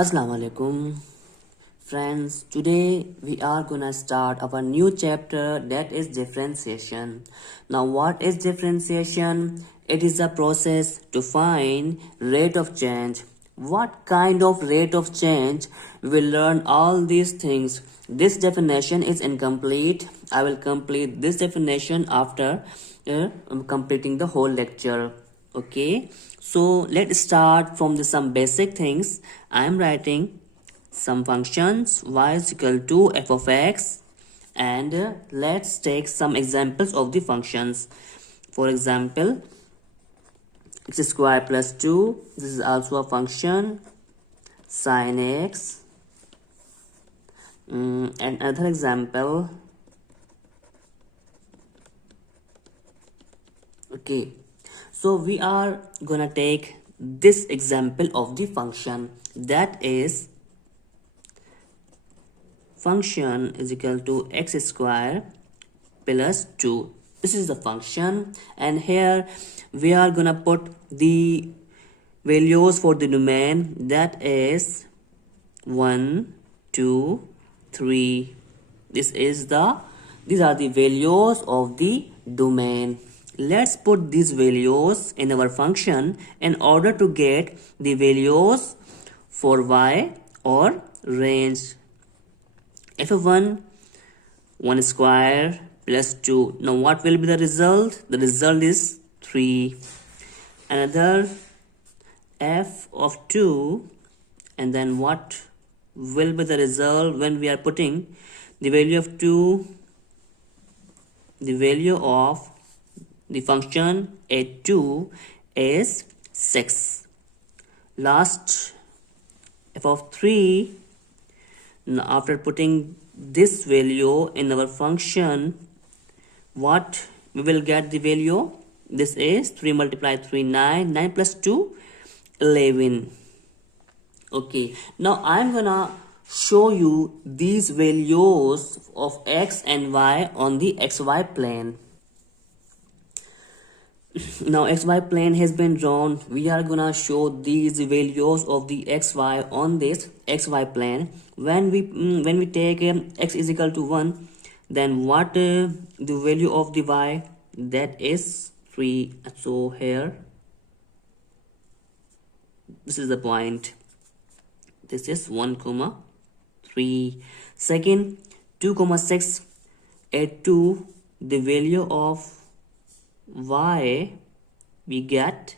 Assalamu alaikum friends. Today we are gonna start our new chapter, that is differentiation. Now what is differentiation? It is a process to find rate of change. What kind of rate of change? We will learn all these things. This definition is incomplete. I will complete this definition after completing the whole lecture. Okay, so let's start from some basic things. I am writing some functions y is equal to f of x, and let's take some examples of the functions. For example, x square plus 2, this is also a function. Sin x, and another example. Okay, so we are gonna take this example of the function, that is function is equal to x square plus 2. This is the function, and here we are gonna put the values for the domain, that is 1 2 3. These are the values of the domain. Let's put these values in our function in order to get the values for y or range. F of 1 square plus 2. Now what will be the result? The result is 3. Another f of 2, and then what will be the result when we are putting the value of 2, the value of the function a2 is 6. Last, f of 3. Now after putting this value in our function, what we will get the value? This is 3 multiplied 3, 9. 9 plus 2, 11. Okay, now I'm gonna show you these values of x and y on the xy plane. Now xy plane has been drawn. We are gonna show these values of the xy on this xy plane. When we take x is equal to 1, then what the value of the y? That is 3. So here, this is the point. This is 1 comma 3. Second, 2 comma 6. Add to the value of y, we get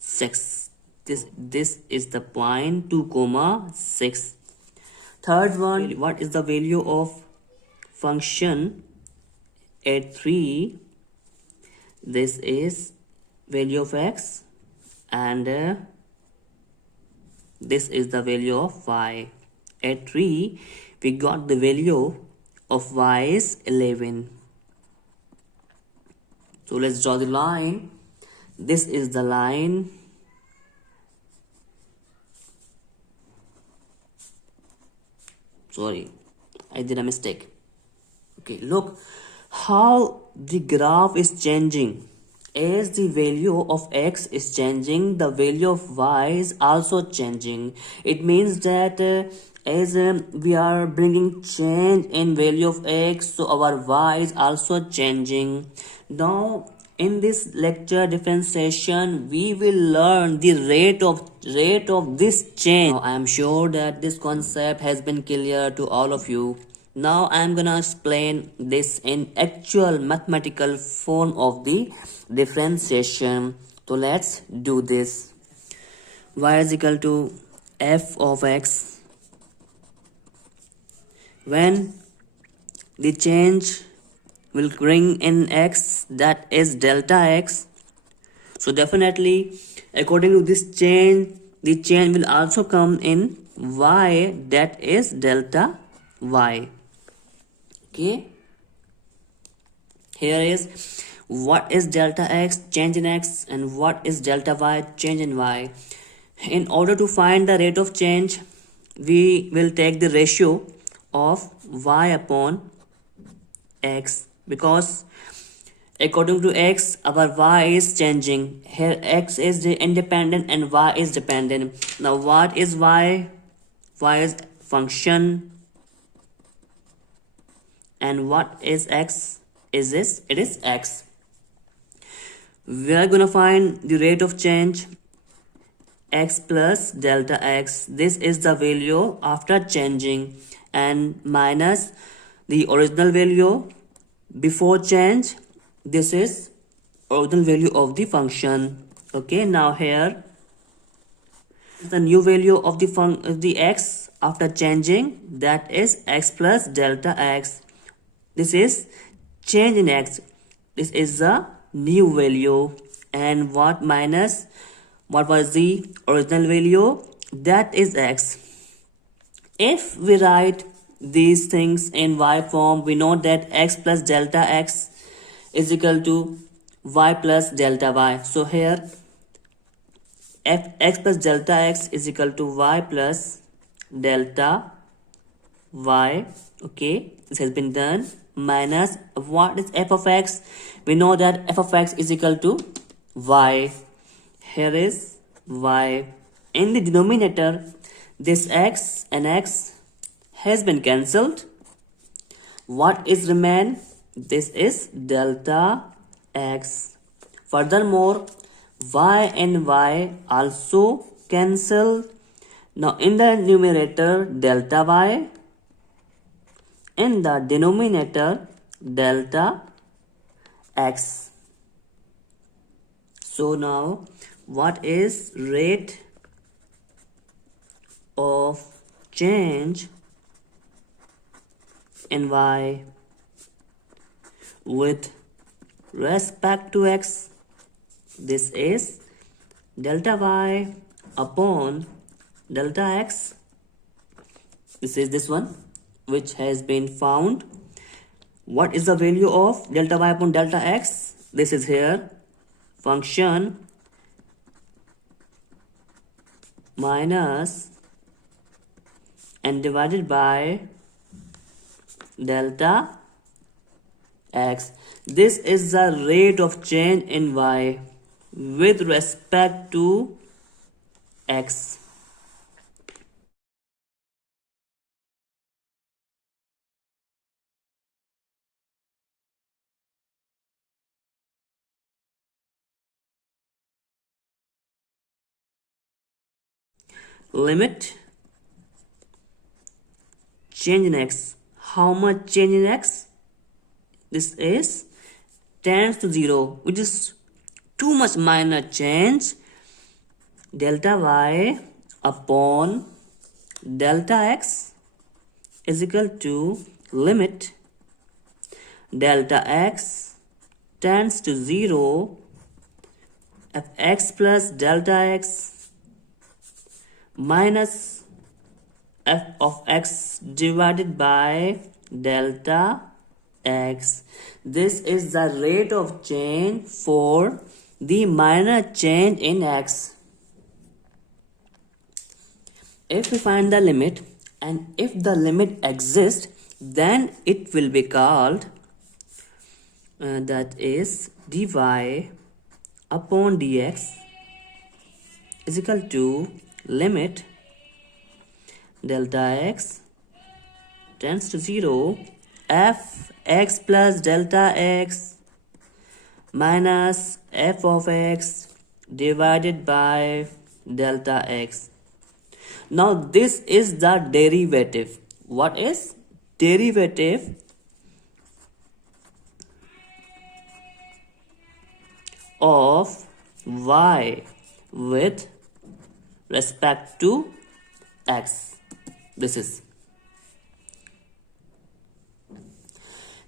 6. This is the point, 2 comma 6. Third one, what is the value of function at 3? This is value of x, and this is the value of y. At 3 we got the value of y is 11. So let's draw the line. This is the line. Sorry, I did a mistake. Okay, look how the graph is changing. As the value of x is changing, the value of y is also changing. It means that as we are bringing change in value of x, so our y is also changing. Now in this lecture differentiation, we will learn the rate of this change. Now I am sure that this concept has been clear to all of you. Now I am gonna explain this in actual mathematical form of the differentiation. So let's do this. Y is equal to f of x. When the change will bring in x, that is delta x. So definitely according to this change, the change will also come in y, that is delta y. Okay, here is what is delta x, change in x, and what is delta y, change in y. In order to find the rate of change, we will take the ratio of y upon x, because according to x, our y is changing. Here x is independent and y is dependent. Now what is y? Y is function. And what is x? Is this? It is x. We are gonna find the rate of change, x plus delta x. This is the value after changing, and minus the original value before change. This is original value of the function. Okay, now here the new value of the x after changing, that is x plus delta x. This is change in x. This is the new value. And what minus what was the original value, that is x. If we write these things in y form, we know that x plus delta x is equal to y plus delta y. So here x plus delta x is equal to y plus delta y. Okay, this has been done. Minus what is f of x? We know that f of x is equal to y. Here is y. In the denominator, this x and x has been cancelled. What is remain? This is delta x. Furthermore, y and y also cancel. Now in the numerator, delta y. In the denominator, delta x. So now what is rate of change in y with respect to x? This is delta y upon delta x. This is this one which has been found. What is the value of delta y upon delta x? This is here function minus and divided by delta x. This is the rate of change in y with respect to x. Limit change in x. How much change in x? This is tends to 0, which is too much minor change. Delta y upon delta x is equal to limit delta x tends to 0 f x plus delta x minus f of x divided by delta x. This is the rate of change for the minor change in x. If we find the limit, and if the limit exists, then it will be called that is dy upon dx is equal to limit delta x tends to 0 f x plus delta x minus f of x divided by delta x. Now this is the derivative. What is derivative of y with respect to x? This is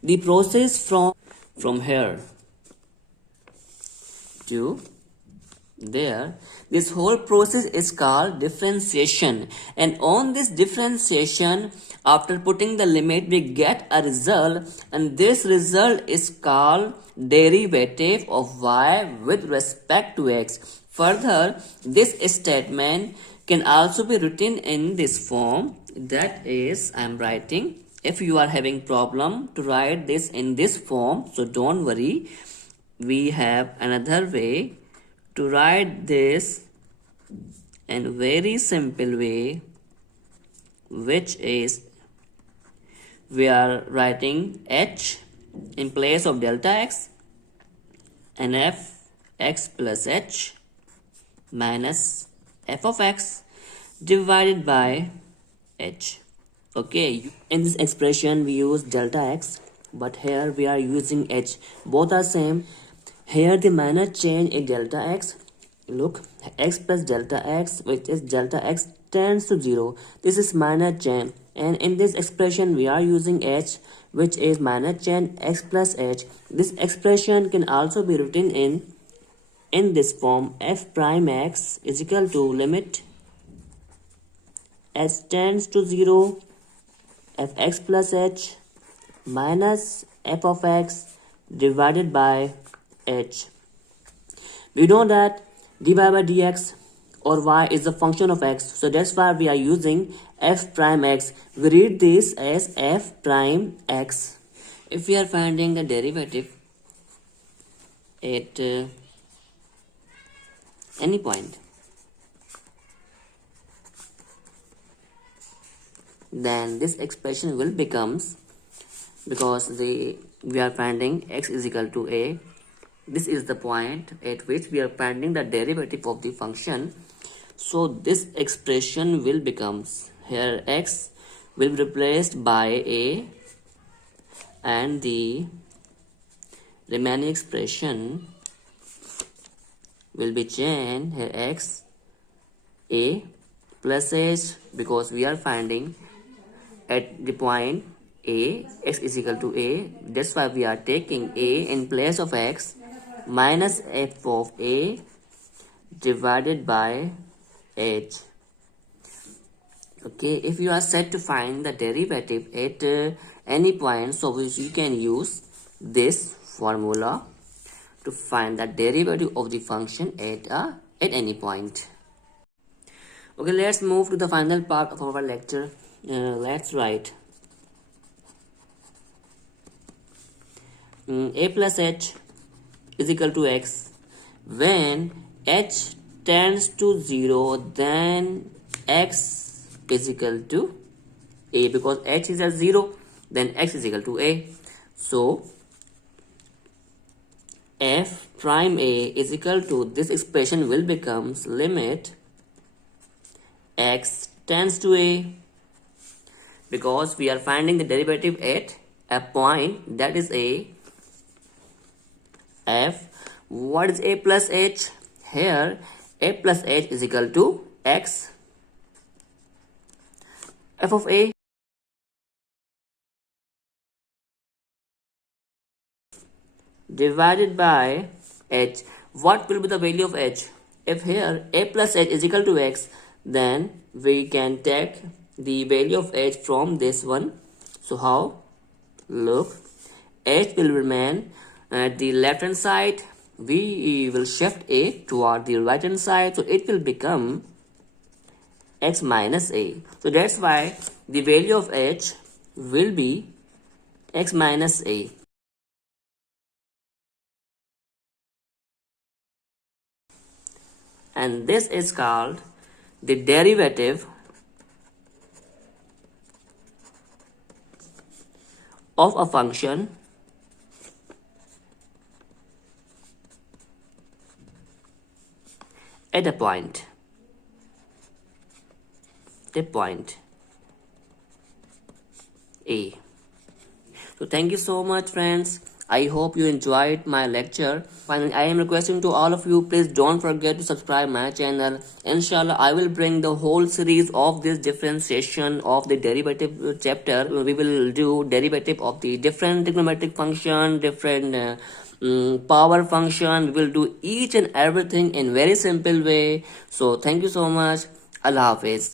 the process from here to there. This whole process is called differentiation, and on this differentiation, after putting the limit, we get a result, and this result is called derivative of y with respect to x. Further, this statement can also be written in this form, that is, I am writing. If you are having problem to write this in this form, so don't worry. we have another way to write this in a very simple way, which is we are writing h in place of delta x and f x plus h minus f of x divided by h. Okay, in this expression we use delta x, but here we are using h. Both are same. Here the minor change in delta x, look, x plus delta x, which is delta x tends to 0. This is minor change, and in this expression we are using h, which is minor change x plus h. This expression can also be written in this form: f prime x is equal to limit h tends to 0 f x plus h minus f of x divided by h. We know that dy by dx or y is a function of x, so that's why we are using f prime x. We read this as f prime x. If we are finding the derivative at any point, then this expression will becomes, because we are finding x is equal to a, this is the point at which we are finding the derivative of the function, so this expression will becomes, here x will be replaced by a and the remaining expression will be changed, here x a plus h, because we are finding at the point a x is equal to a, that's why we are taking a in place of x minus f of a divided by h. Okay, if you are set to find the derivative at any point, so you can use this formula to find the derivative of the function at any point. Okay, let's move to the final part of our lecture. Let's write a plus h is equal to x. When h tends to 0, then x is equal to a, because h is at 0, then x is equal to a. So f prime a is equal to, this expression will becomes limit x tends to a, because we are finding the derivative at a point that is a. F, what is a plus h? Here a plus h is equal to x, f of a divided by h. What will be the value of h? If here a plus h is equal to x, then we can take the value of h from this one. So how? Look, h will remain at the left hand side, we will shift a toward the right hand side, so it will become x minus a. So that's why the value of h will be x minus a. And this is called the derivative of a function at a point, A. So thank you so much, friends. I hope you enjoyed my lecture. Finally, I am requesting to all of you, please don't forget to subscribe my channel. Inshallah, I will bring the whole series of this differentiation of the derivative chapter. We will do derivative of the different trigonometric function, different power function. We will do each and everything in very simple way. So thank you so much. Allah Hafiz.